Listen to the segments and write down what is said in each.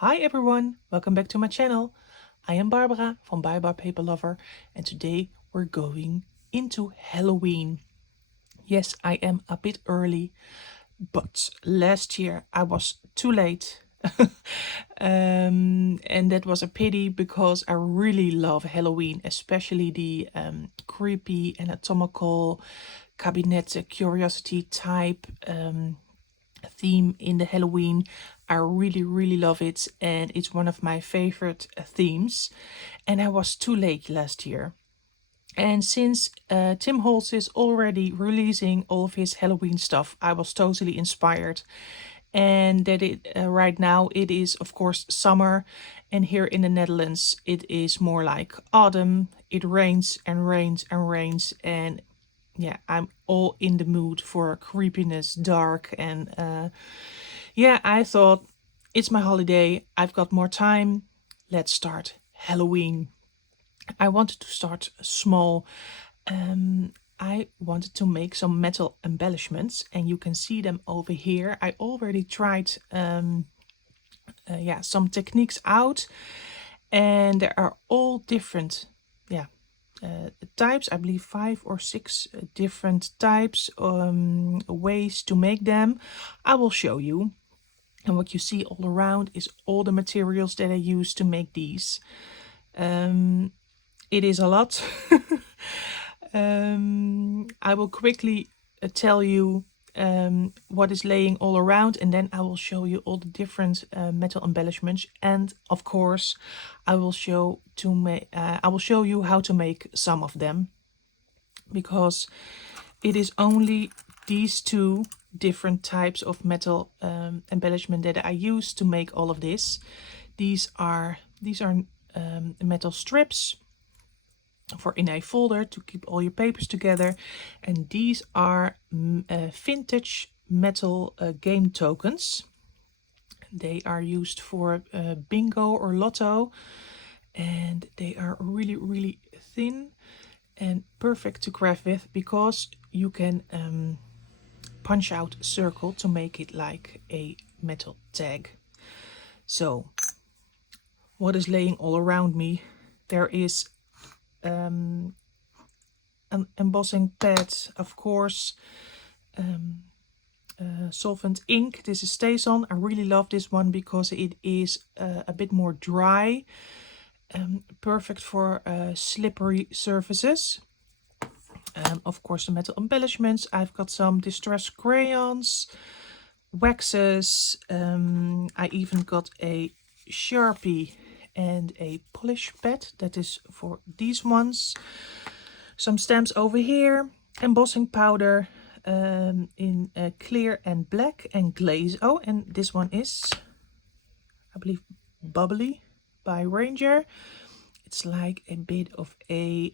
Hi everyone, welcome back to my channel. I am Barbara from Bye Bye Paper Lover and today we're going into Halloween. Yes, I am a bit early, but last year I was too late. And that was a pity because I really love Halloween, especially the creepy anatomical cabinet curiosity type theme in the Halloween. I really love it and it's one of my favorite themes, and I was too late last year. And since Tim Holtz is already releasing all of his Halloween stuff, I was totally inspired. And that right now it is of course summer, and here in the Netherlands it is more like autumn. It rains and rains and rains, and yeah, I'm all in the mood for creepiness, dark, and yeah, I thought it's my holiday. I've got more time. Let's start Halloween. I wanted to start small. I wanted to make some metal embellishments, and you can see them over here. I already tried yeah, some techniques out, and there are all different yeah types. I believe 5 or 6 different types, ways to make them. I will show you. And what you see all around is all the materials that I use to make these. It is a lot. I will quickly tell you what is laying all around, and then I will show you all the different metal embellishments, and of course I will show you how to make some of them, because it is only these two different types of metal embellishment that I use to make all of this. These are metal strips for in a folder to keep all your papers together, and these are vintage metal game tokens. They are used for bingo or lotto, and they are really thin and perfect to craft with, because you can punch out a circle to make it like a metal tag. So what is laying all around me? There is an embossing pad, of course, solvent ink. This is StazOn. I really love this one because it is a bit more dry, perfect for slippery surfaces. Of course, the metal embellishments. I've got some distress crayons, waxes. I even got a Sharpie and a polish pad. That is for these ones. Some stamps over here. Embossing powder in clear and black and glaze. Oh, and this one is, I believe, Bubbly by Ranger. It's like a bit of a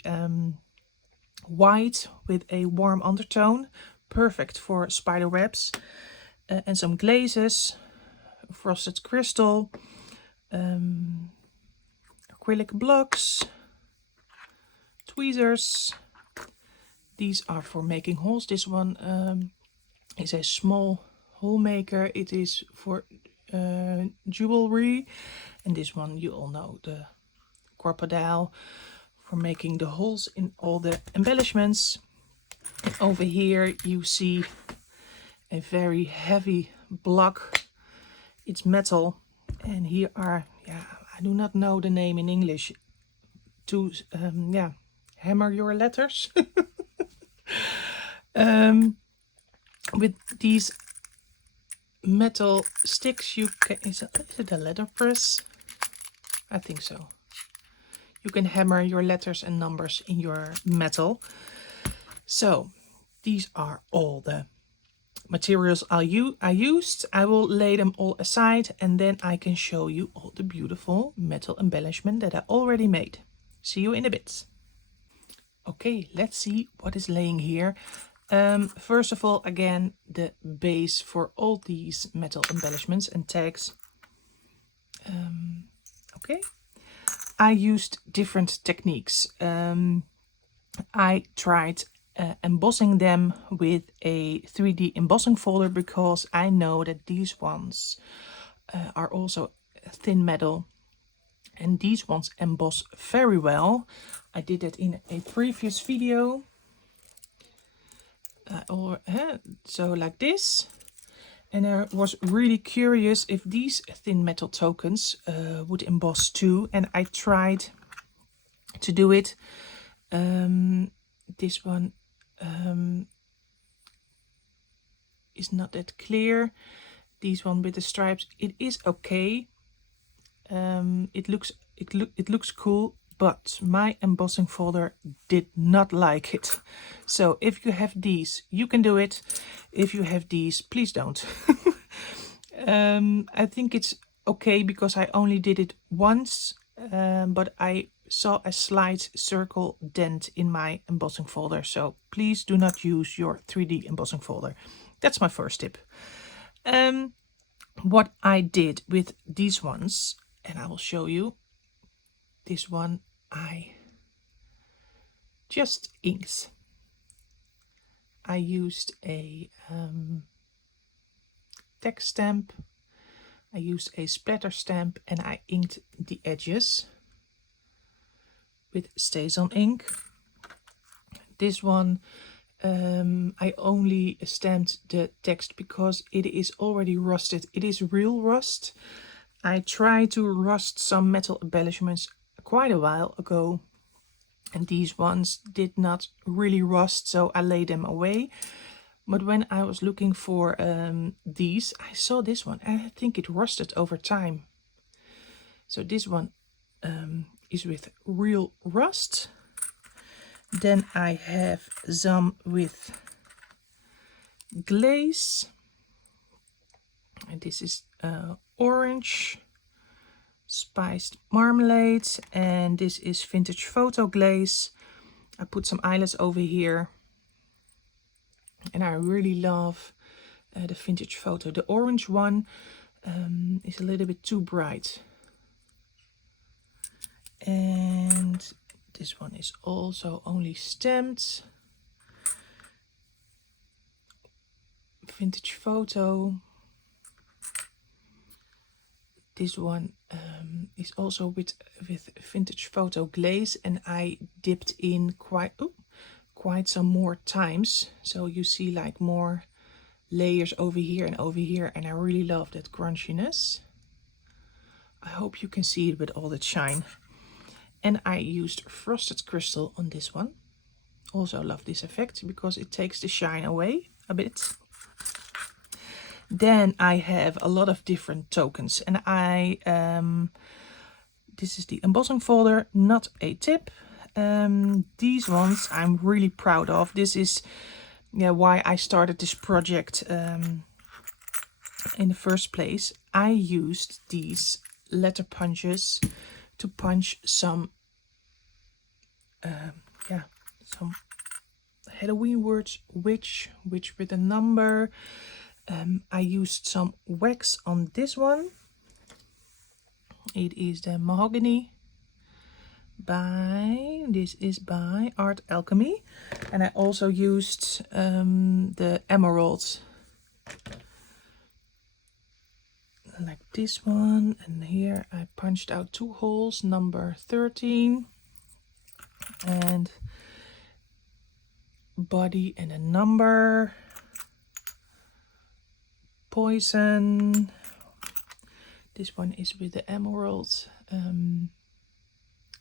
white with a warm undertone, perfect for spider webs. And some glazes, frosted crystal, acrylic blocks, tweezers. These are for making holes. This one is a small hole maker. It is for jewelry. And this one, you all know, the crocodile, for making the holes in all the embellishments. Over here you see a very heavy block. It's metal, and here are, yeah, I do not know the name in English, to yeah, hammer your letters. With these metal sticks you can, is it a letter press? I think so. You can hammer your letters and numbers in your metal. So these are all the materials I used. I will lay them all aside, and then I can show you all the beautiful metal embellishment that I already made. See you in a bit. Okay, let's see what is laying here. First of all, again, the base for all these metal embellishments and tags. Okay, I used different techniques. I tried embossing them with a 3D embossing folder, because I know that these ones are also thin metal, and these ones emboss very well. I did it in a previous video. So like this. And I was really curious if these thin metal tokens would emboss too. And I tried to do it. This one is not that clear. This one with the stripes, it is okay. It looks cool, but my embossing folder did not like it. So if you have these, you can do it. If you have these, please don't. I think it's okay because I only did it once, but I saw a slight circle dent in my embossing folder. So please do not use your 3D embossing folder. That's my first tip. What I did with these ones, and I will show you. This one I just inks. I used a text stamp, I used a splatter stamp, and I inked the edges with StazOn ink. This one I only stamped the text because it is already rusted. It is real rust. I tried to rust some metal embellishments quite a while ago, and these ones did not really rust, so I laid them away. But when I was looking for these, I saw this one, and I think it rusted over time. So this one is with real rust. Then I have some with glaze, and this is orange spiced marmalade, and this is vintage photo glaze. I put some eyelets over here, and I really love the vintage photo. The orange one is a little bit too bright, and this one is also only stamped vintage photo. This one is also with vintage photo glaze, and I dipped in quite some more times, so you see like more layers over here and over here, and I really love that crunchiness. I hope you can see it with all that shine. And I used frosted crystal on this one. Also love this effect because it takes the shine away a bit. Then I have a lot of different tokens, and this is the embossing folder, not a tip. These ones I'm really proud of. This is why I started this project in the first place. I used these letter punches to punch some some Halloween words, witch with a number. I used some wax on this one. It is the mahogany this is by Art Alchemy, and I also used the emerald like this one, and here I punched out 2 holes, number 13 and body and a number. Poison. This one is with the emerald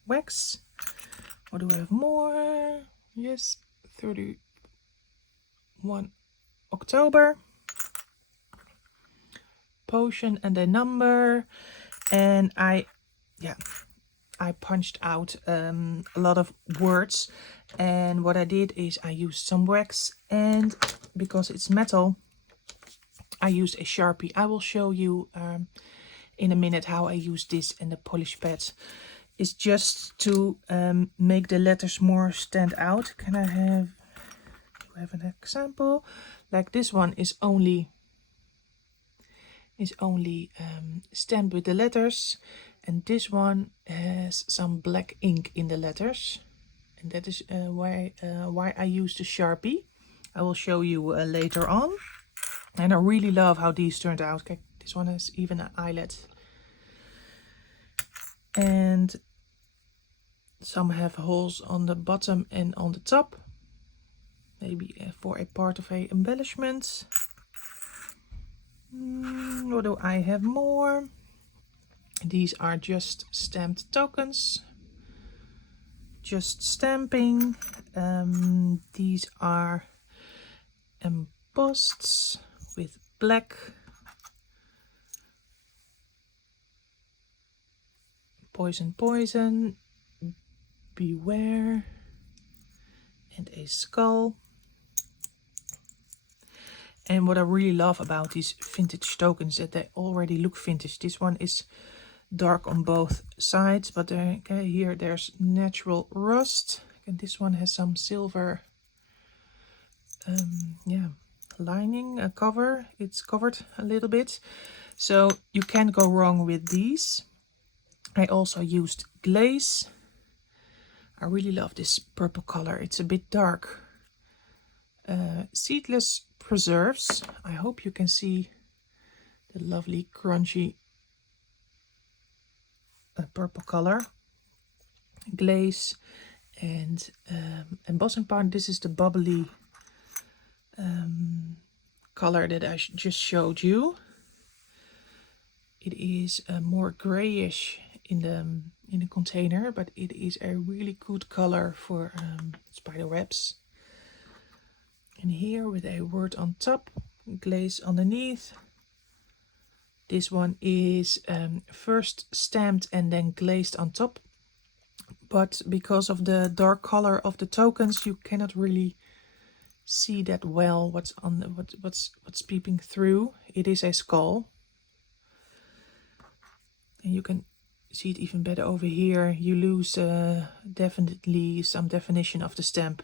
wax. What do I have more? Yes, 31 October. Potion and a number. And I punched out a lot of words, and what I did is I used some wax, and because it's metal I used a Sharpie. I will show you in a minute how I use this and the polish pads. It's just to make the letters more stand out. Do I have an example? Like this one is only stamped with the letters, and this one has some black ink in the letters, and that is why I use the Sharpie. I will show you later on. And I really love how these turned out. Okay, this one has even an eyelet. and some have holes on the bottom and on the top, maybe for a part of a embellishment. What do I have more? These are just stamped tokens, just stamping. These are embossed with black, poison, poison, beware, and a skull. And what I really love about these vintage tokens, that they already look vintage. This one is dark on both sides, but okay, here there's natural rust, and this one has some silver yeah, lining, a cover. It's covered a little bit, so you can't go wrong with these. I also used glaze. I really love this purple color. It's a bit dark. Seedless preserves. I hope you can see the lovely crunchy purple color. Glaze and embossing powder. This is the bubbly color that I just showed you. It is more grayish in the container, but it is a really good color for spider webs. And here with a word on top, glaze underneath. This one is first stamped and then glazed on top, but because of the dark color of the tokens, you cannot really see that well what's on the, what's peeping through. It is a skull, and you can see it even better over here. You lose definitely some definition of the stamp.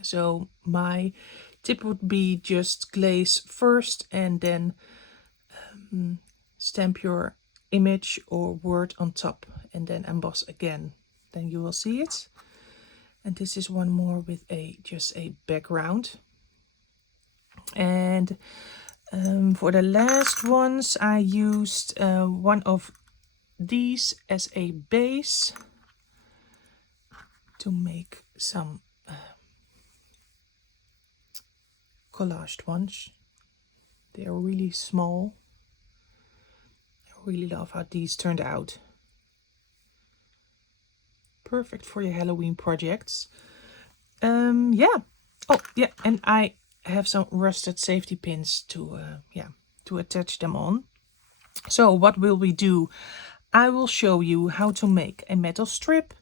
So my tip would be just glaze first and then stamp your image or word on top and then emboss again. Then you will see it. And this is one more with just a background. And for the last ones, I used one of these as a base to make some collaged ones. They are really small. I really love how these turned out. Perfect for your Halloween projects. Yeah. Oh, yeah, and I have some rusted safety pins to attach them on. So what will we do? I will show you how to make a metal strip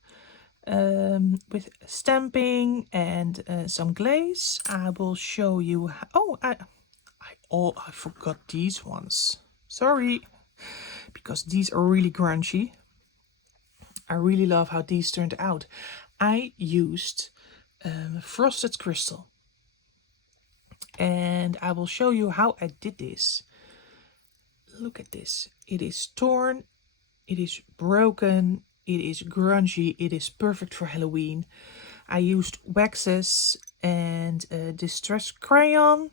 with stamping and some glaze. I will show you how, I forgot these ones. Sorry, because these are really grungy. I really love how these turned out. I used frosted crystal, and I will show you how I did this. Look at this. It is torn, it is broken, it is grungy, it is perfect for Halloween. I used waxes and distress crayon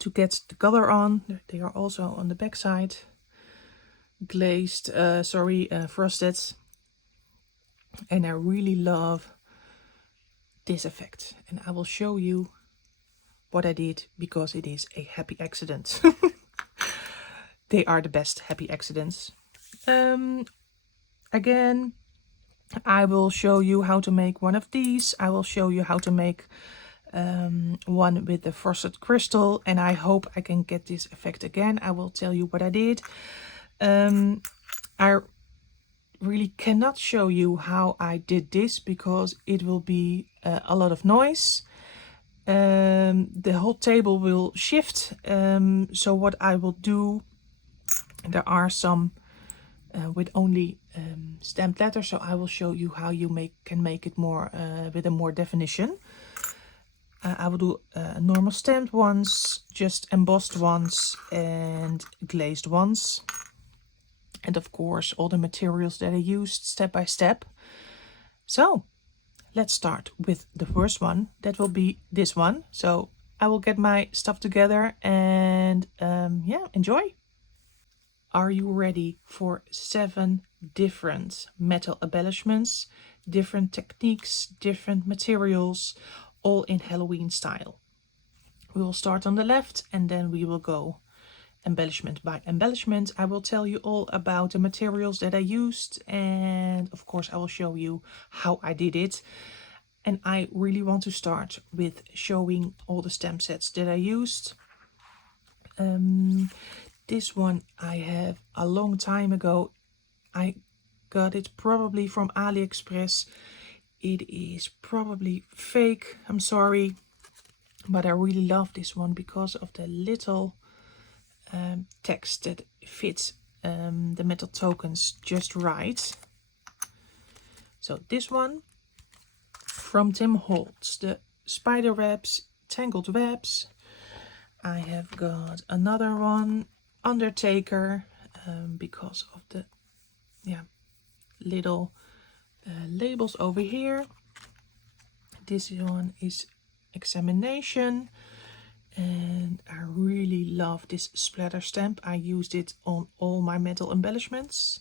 to get the color on. They are also on the back side. Glazed, frosted. And I really love this effect. And I will show you what I did because it is a happy accident. They are the best happy accidents. Again, I will show you how to make one of these. I will show you how to make one with the frosted crystal, and I hope I can get this effect again. I will tell you what I did. I really cannot show you how I did this because it will be a lot of noise. The whole table will shift. So what I will do, there are some with only stamped letters, so I will show you how you can make it more with a more definition. I will do normal stamped ones, just embossed ones, and glazed ones. And of course all the materials that I used step by step. So let's start with the first one. That will be this one. So I will get my stuff together and yeah, enjoy. Are you ready for 7 different metal embellishments, different techniques, different materials, all in Halloween style. We will start on the left and then we will go embellishment by embellishment. I will tell you all about the materials that I used, and of course I will show you how I did it. And I really want to start with showing all the stamp sets that I used. This one I have a long time ago. I got it probably from AliExpress. It is probably fake, I'm sorry, but I really love this one because of the little text that fits the metal tokens just right. So this one from Tim Holtz, the spider webs, tangled webs. I have got another one, Undertaker, because of the little labels over here. This one is Examination, and I really love this splatter stamp. I used it on all my metal embellishments.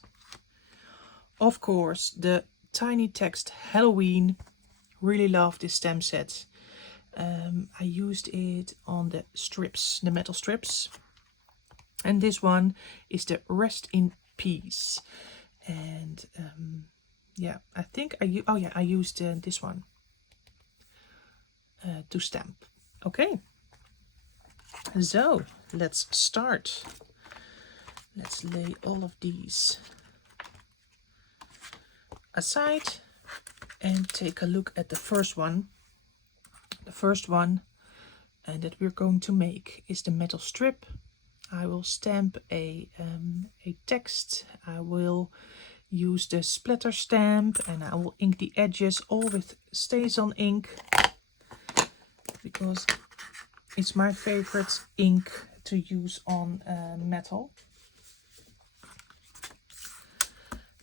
Of course, the tiny text Halloween. Really love this stamp set. I used it on the strips, the metal strips. And this one is the Rest in Peace. And yeah, I think I used this one to stamp. Okay, so let's start. Let's lay all of these aside and take a look at the first one. The first one that we're going to make is the metal strip. I will stamp a text. I will use the splatter stamp and I will ink the edges all with StazOn ink because it's my favorite ink to use on metal.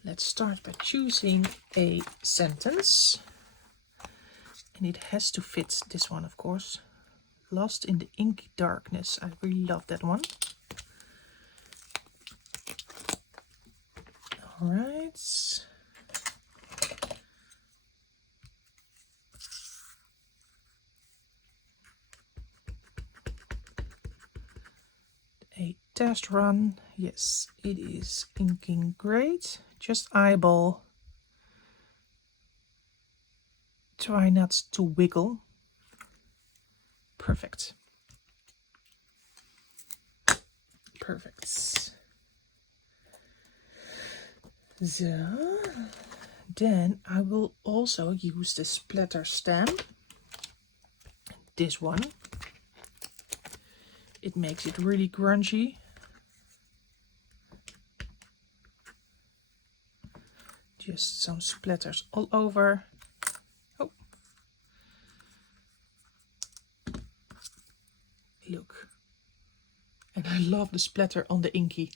Let's start by choosing a sentence, and it has to fit this one, of course. Lost in the Inky Darkness. I really love that one. All right. A test run. Yes, it is inking great. Just eyeball. Try not to wiggle. Perfect. Perfect. So then I will also use the splatter stamp. This one. It makes it really grungy. Just some splatters all over. Oh. Look. And I love the splatter on the inky.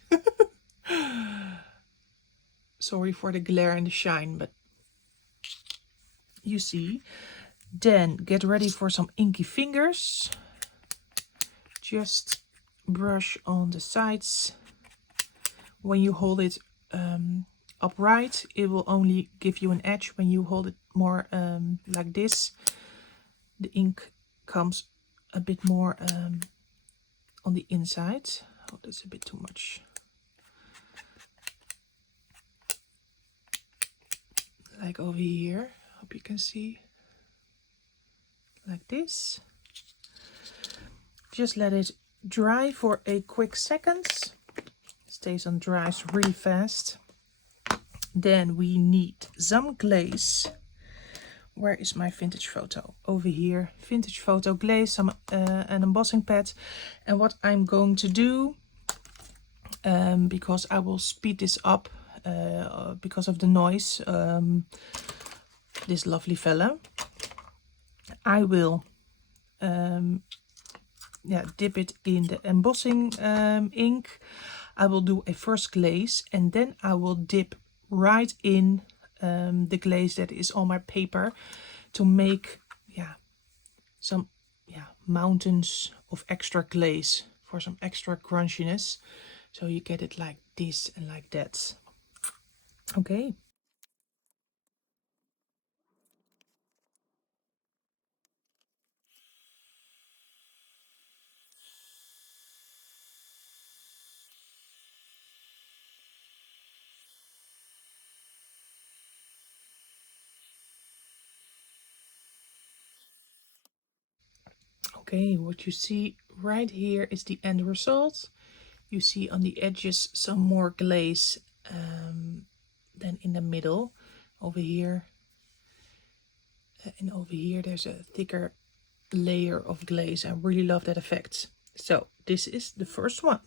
Sorry for the glare and the shine, but you see. Then get ready for some inky fingers. Just brush on the sides. When you hold it upright, it will only give you an edge. When you hold it more like this, the ink comes a bit more on the inside. Oh, that's a bit too much. Like over here, hope you can see. Like this. Just let it dry for a quick second. StazOn dries really fast. Then we need some glaze. Where is my vintage photo? Over here, vintage photo glaze, some an embossing pad. And what I'm going to do, because I will speed this up because of the noise, this lovely fella, I will dip it in the embossing ink. I will do a first glaze and then I will dip right in the glaze that is on my paper to make some mountains of extra glaze for some extra crunchiness. So you get it like this and like that. Okay. Okay, what you see right here is the end result. You see on the edges some more glaze than in the middle. Over here and over here there's a thicker layer of glaze. I really love that effect. So this is the first one.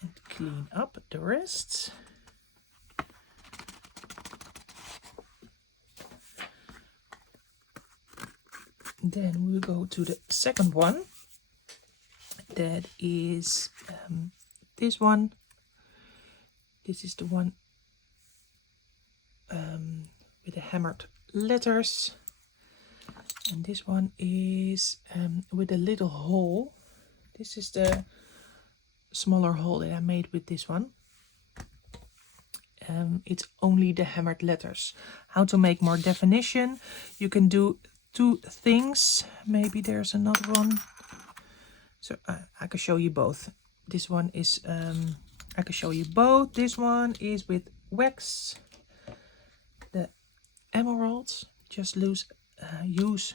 And clean up the rest. Then we'll go to the second one. That is this one. This is the one with the hammered letters. And this one is with a little hole. This is the smaller hole that I made with this one. It's only the hammered letters. How to make more definition? You can do two things. Maybe there's another one. So I can show you both. This one is, I can show you both. This one is with wax. The emeralds, just use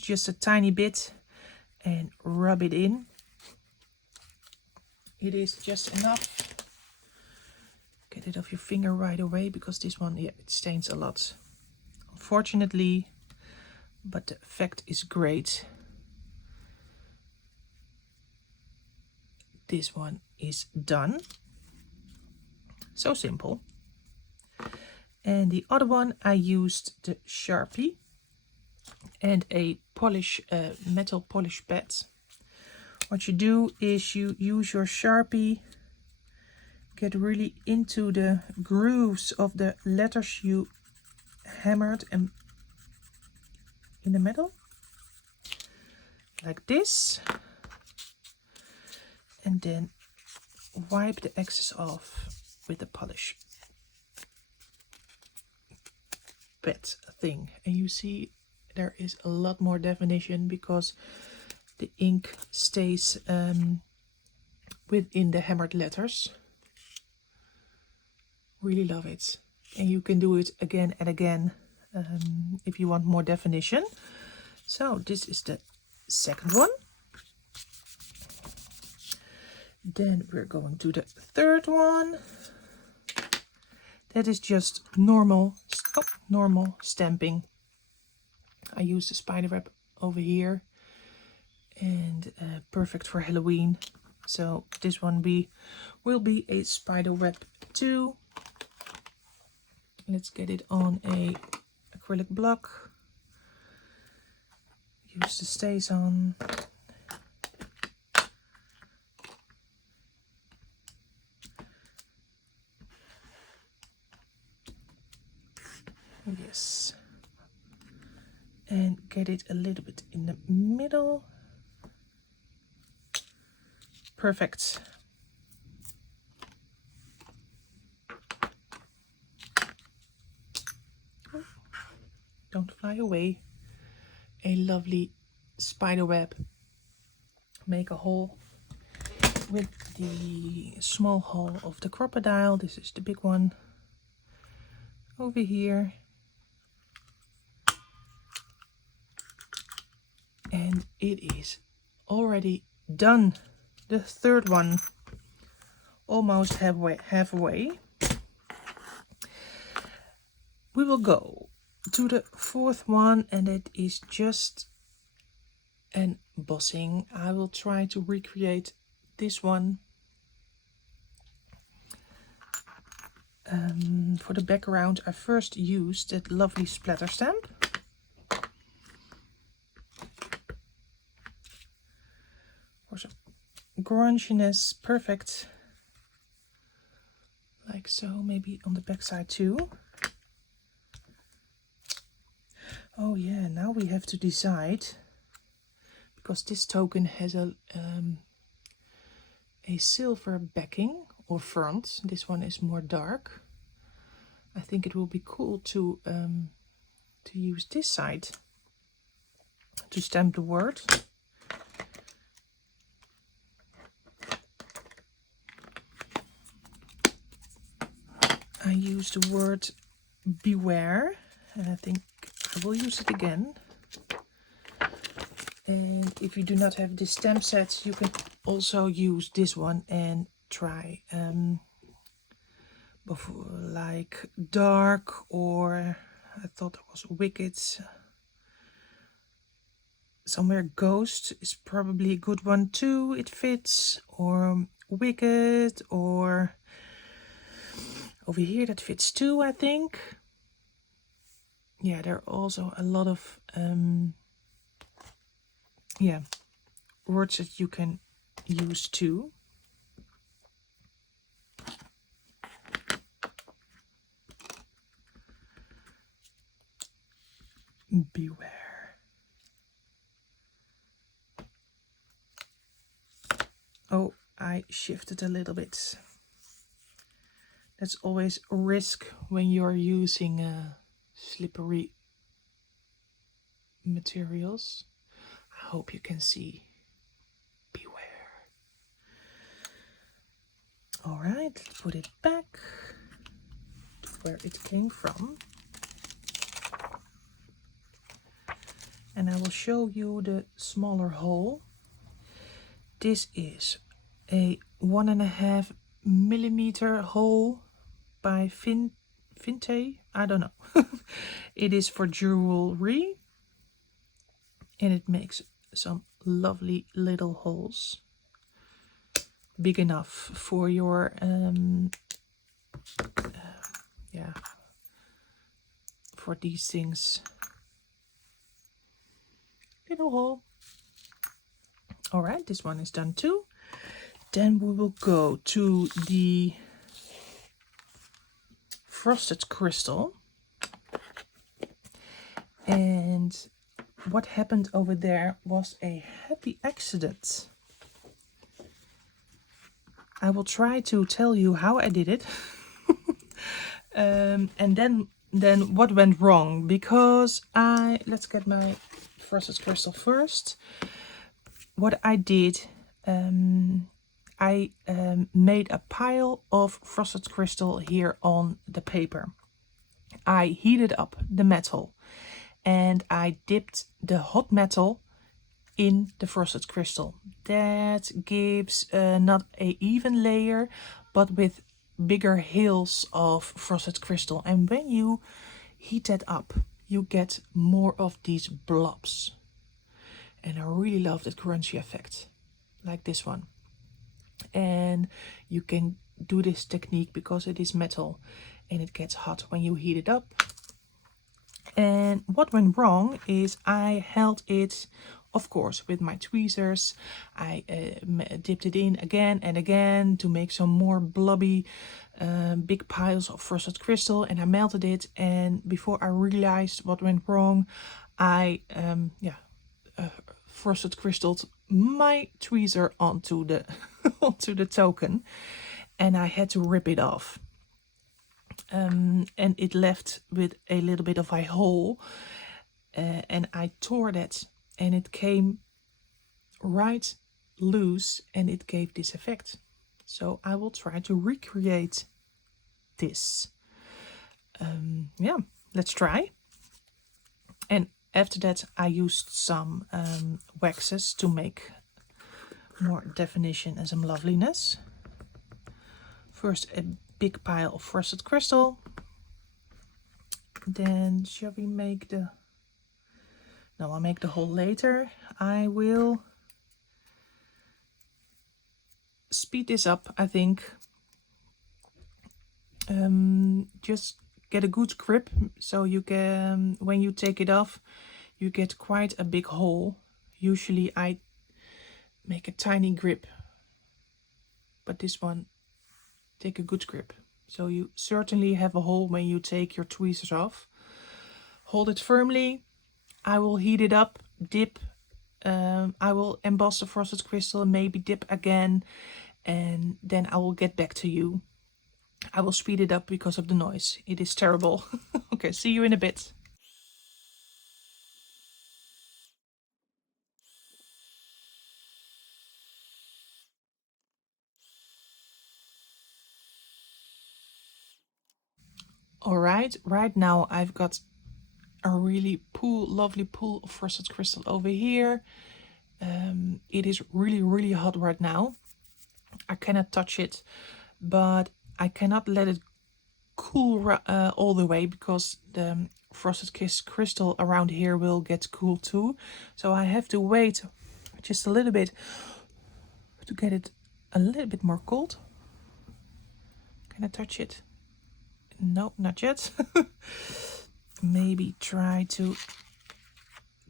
just a tiny bit and rub it in. It is just enough. Get it off your finger right away because this one, yeah, it stains a lot. Unfortunately, but the effect is great. This one is done. So simple. And the other one, I used the Sharpie and a polish, metal polish pad. What you do is you use your Sharpie, get really into the grooves of the letters you hammered and in the middle, like this, and then wipe the excess off with the polish pad thing. And you see there is a lot more definition because the ink stays within the hammered letters. Really love it. And you can do it again and again if you want more definition. So this is the second one. Then we're going to the third one. That is just normal stamping. I use the spider web over here, and perfect for Halloween. So this one will be a spider web too. Let's get it on a acrylic block. Use the stays on. Yes. And get it a little bit in the middle. Perfect. Don't fly away. A lovely spider web. Make a hole with the small hole of the crocodile. This is the big one over here. And it is already done. The third one, almost halfway. We will go to the fourth one, and it is just an embossing. I will try to recreate this one. For the background, I first used that lovely splatter stamp. For some grunginess, perfect. Like so, maybe on the back side too. Oh yeah, now we have to decide, because this token has a silver backing or front. This one is more dark. I think it will be cool to use this side to stamp the word. I use the word beware, and I think I will use it again. And if you do not have this stamp set, you can also use this one and try like dark, or I thought it was wicked. Somewhere ghost is probably a good one too. It fits, or wicked, or over here that fits too, I think. Yeah, there are also a lot of words that you can use too. Beware. Oh, I shifted a little bit. That's always a risk when you're using slippery materials. I hope you can see. Beware. All right, let's put it back to where it came from. And I will show you the smaller hole. This is a 1.5 millimeter hole by Finte. I don't know. It is for jewelry, and it makes some lovely little holes, big enough for your for these things. Little hole. All right, this one is done too. Then we will go to the frosted crystal. And what happened over there was a happy accident. I will try to tell you how I did it. And then what went wrong, because let's get my frosted crystal first. What I did, I made a pile of frosted crystal here on the paper. I heated up the metal and I dipped the hot metal in the frosted crystal. That gives not an even layer, but with bigger hills of frosted crystal. And when you heat that up, you get more of these blobs. And I really love that crunchy effect, like this one. And you can do this technique because it is metal and it gets hot when you heat it up. And what went wrong is I held it, of course, with my tweezers. I dipped it in again and again to make some more blobby big piles of frosted crystal, and I melted it. And before I realized what went wrong, I frosted crystalled my tweezer onto the onto the token, and I had to rip it off. And it left with a little bit of a hole, and I tore that, and it came right loose, and it gave this effect. So I will try to recreate this. Yeah, let's try. And after that I used some waxes to make more definition and some loveliness. First a big pile of frosted crystal. Then shall we make the... No, I'll make the hole later. I will speed this up, I think. Just get a good grip, so you can, when you take it off, you get quite a big hole. Usually I make a tiny grip, but this one, take a good grip. So you certainly have a hole when you take your tweezers off. Hold it firmly. I will heat it up, dip I will emboss the frosted crystal, maybe dip again, and then I will get back to you. I will speed it up because of the noise. It is terrible. Okay, see you in a bit. Alright, right now I've got a really lovely pool of frosted crystal over here. It is really hot right now. I cannot touch it, but I cannot let it cool all the way, because the frosted crystal around here will get cool too. So I have to wait just a little bit to get it a little bit more cold. Can I touch it? No, not yet. Maybe try to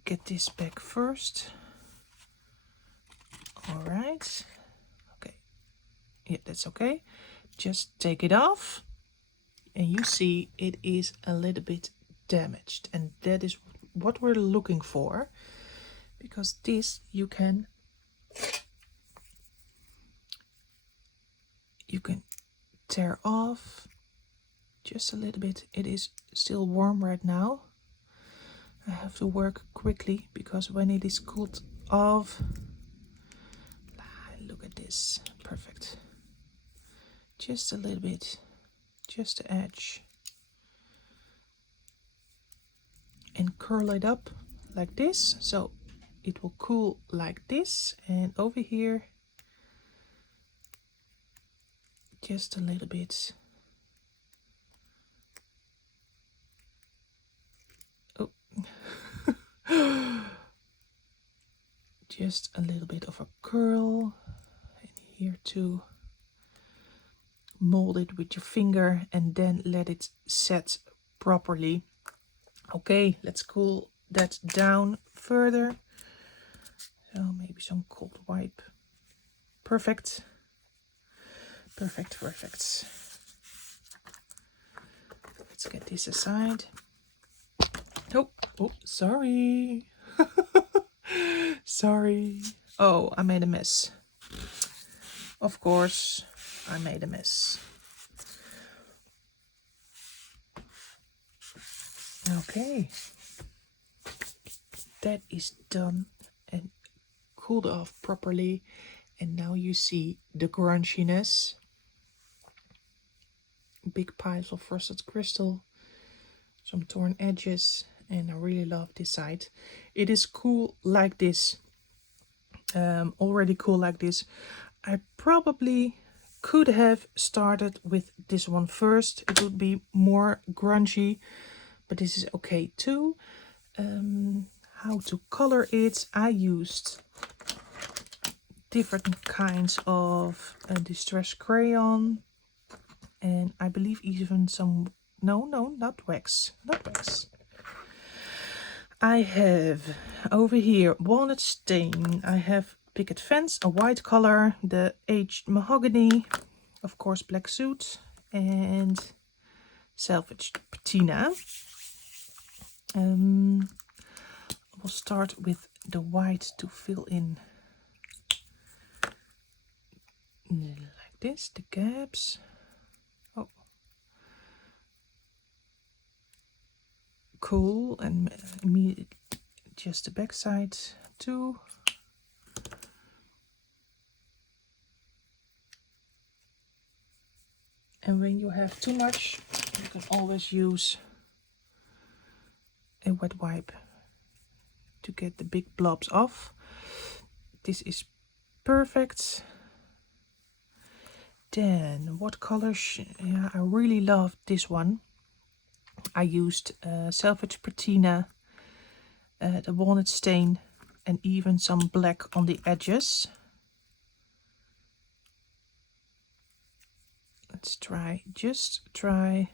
get this back first. All right. Okay. Yeah, that's okay. Just take it off. And you see it is a little bit damaged. And that is what we're looking for. Because this you can tear off just a little bit. It is still warm right now. I have to work quickly because when it is cooled off, look at this, perfect. Just a little bit, just the edge, and curl it up like this, so it will cool like this. And over here, just a little bit. Oh. Just a little bit of a curl, and here too. Mold it with your finger and then let it set properly. Okay, let's cool that down further. So maybe some cold wipe. Perfect. Perfect. Let's get this aside. Oh, sorry. Sorry. Oh, I made a mess. Of course, I made a mess. Okay. That is done and cooled off properly. And now you see the grunchiness. Big piles of frosted crystal. Some torn edges. And I really love this side. It is cool like this. Already cool like this. I probably could have started with this one first. It would be more grungy, but this is okay too. How to color it? I used different kinds of distress crayon, and I believe even some, no, not wax. I have over here walnut stain. I have picket fence, a white color, the aged mahogany, of course black soot, and salvaged patina. We'll start with the white to fill in like this, the gaps. Oh, cool. And immediately just the back side too. And when you have too much, you can always use a wet wipe to get the big blobs off. This is perfect. Then what colors? Yeah, I really love this one. I used salvage patina, the walnut stain, and even some black on the edges. Let's try, just try,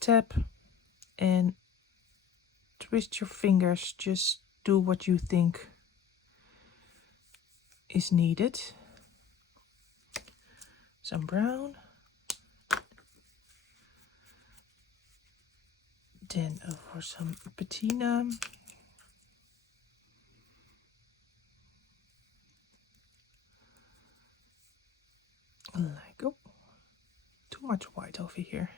tap and twist your fingers. Just do what you think is needed. Some brown. Then over some patina. Like, oh, too much white over here.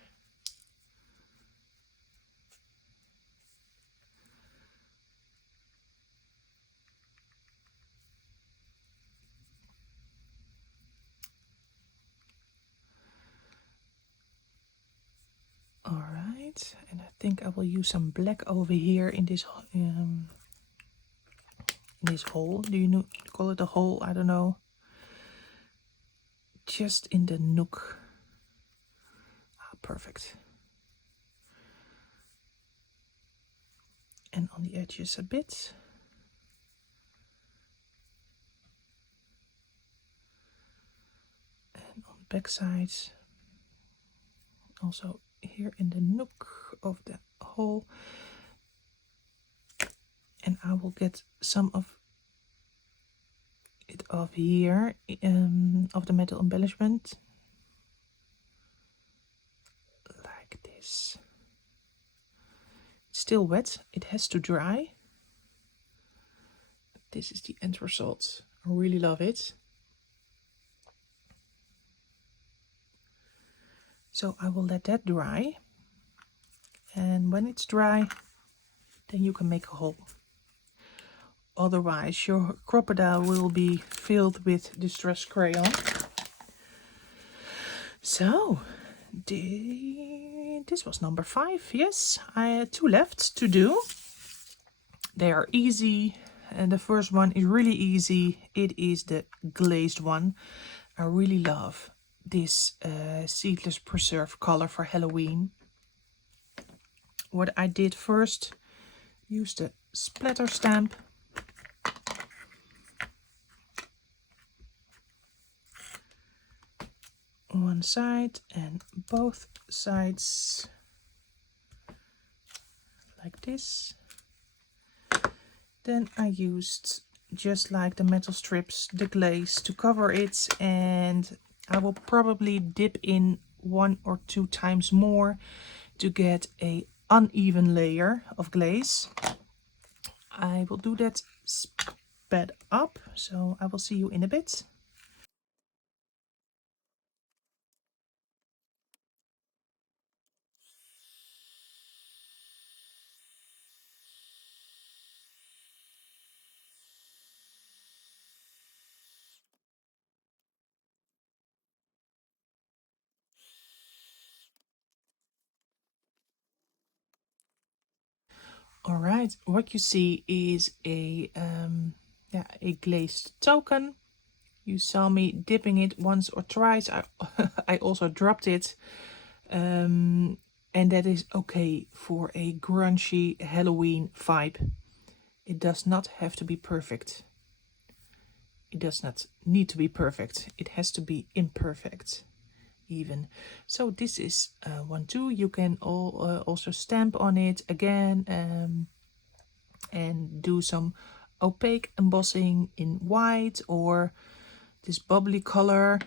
All right, and I think I will use some black over here in this hole. Do you call it a hole? I don't know. Just in the nook. Ah, perfect. And on the edges a bit. And on the back sides. Also here in the nook of the hole. And I will get some of it off here of the metal embellishment. Like this. It's still wet. It has to dry. This is the end result. I really love it. So I will let that dry. And when it's dry, then you can make a hole. Otherwise, your crocodile will be filled with distress crayon. So, this was number 5. Yes, I had 2 left to do. They are easy. And the first one is really easy. It is the glazed one. I really love this seedless preserve color for Halloween. What I did first, use the splatter stamp. One side and both sides like this. Then I used, just like the metal strips, the glaze to cover it, and I will probably dip in 1 or 2 times more to get a uneven layer of glaze. I will do that sped up, so I will see you in a bit. All right, what you see is a glazed token. You saw me dipping it once or twice. I also dropped it, and that is okay for a grungy Halloween vibe. It does not have to be perfect. It does not need to be perfect. It has to be imperfect. Even so, this is 1 2. You can also stamp on it again and do some opaque embossing in white or this bubbly color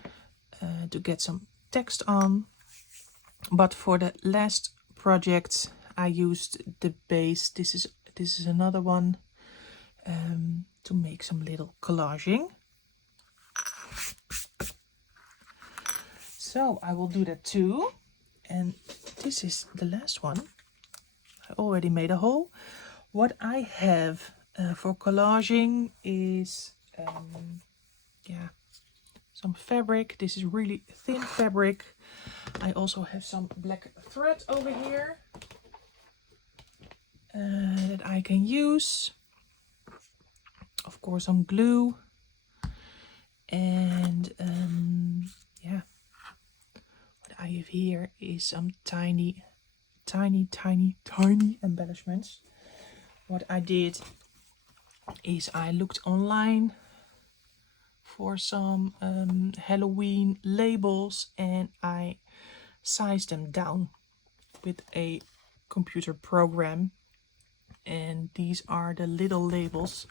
to get some text on. But for the last project I used the base. This is another one to make some little collaging. So I will do that too. And this is the last one. I already made a hole. What I have for collaging is some fabric. This is really thin fabric. I also have some black thread over here that I can use. Of course, some glue. And what I have here is some tiny embellishments. What I did is I looked online for some Halloween labels and I sized them down with a computer program, and these are the little labels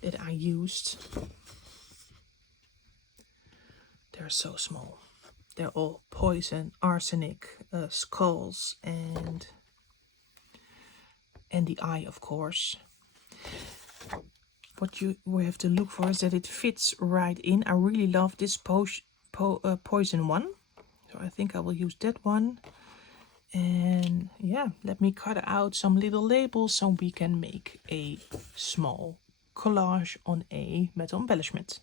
that I used. They're so small. They're all poison, arsenic, skulls, and the eye, of course. What you have to look for is that it fits right in. I really love this poison one. So I think I will use that one. And yeah, let me cut out some little labels so we can make a small collage on a metal embellishment.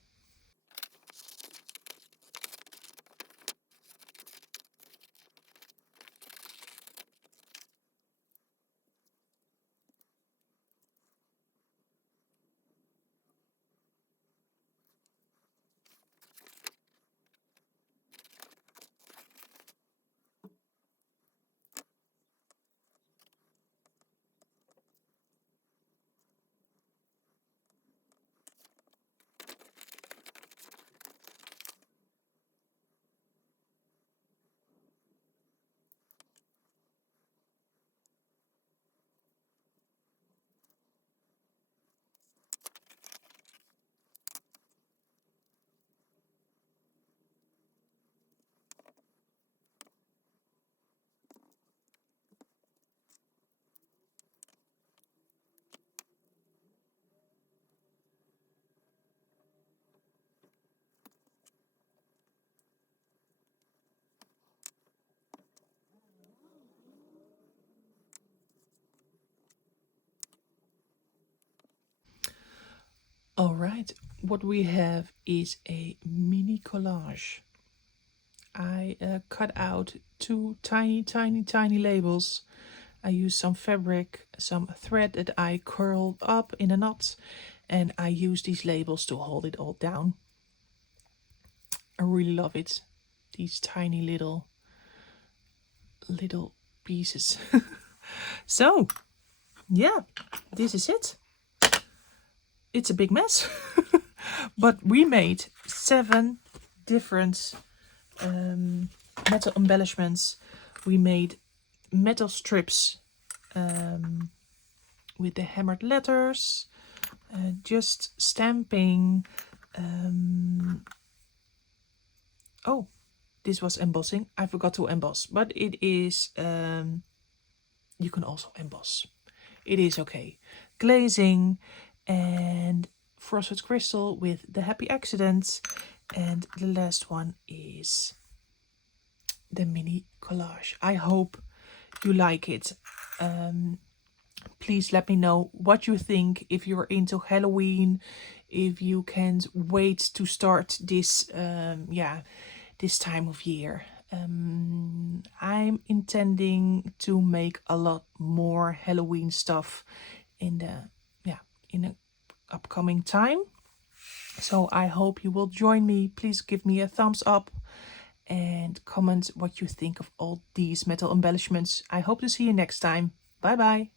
All right, what we have is a mini collage. I cut out two tiny labels. I used some fabric, some thread that I curled up in a knot, and I use these labels to hold it all down. I really love it. These tiny little pieces. So, yeah, this is it. It's a big mess. But we made 7 different metal embellishments. We made metal strips with the hammered letters, just stamping. Oh, this was embossing. I forgot to emboss, but it is, you can also emboss. It is okay. Glazing and frosted crystal with the happy accidents. And the last one is the mini collage. I hope you like it. Please let me know what you think, if you're into Halloween, if you can't wait to start this this time of year. I'm intending to make a lot more Halloween stuff in the upcoming time. So I hope you will join me. Please give me a thumbs up and comment what you think of all these metal embellishments. I hope to see you next time. Bye bye.